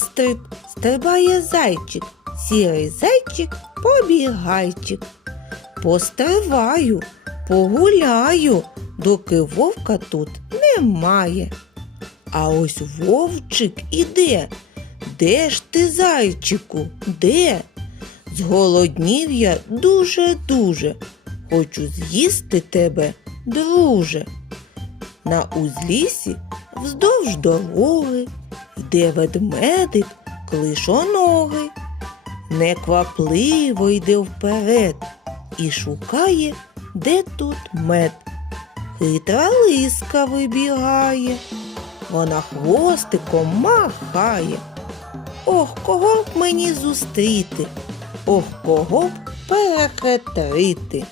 стриб, стрибає зайчик, сірий зайчик, побігайчик. Постриваю, погуляю, доки вовка тут немає. А ось вовчик іде. Де ж ти, зайчику? Де? Зголоднів я дуже-дуже. Хочу з'їсти тебе, друже. На узлісі вздовж дороги йде ведмедик клишоногий. Неквапливо йде вперед і шукає, де тут мед. Хитра лиска вибігає, вона хвостиком махає. Ох, кого б мені зустріти, ох, кого б перехитрити.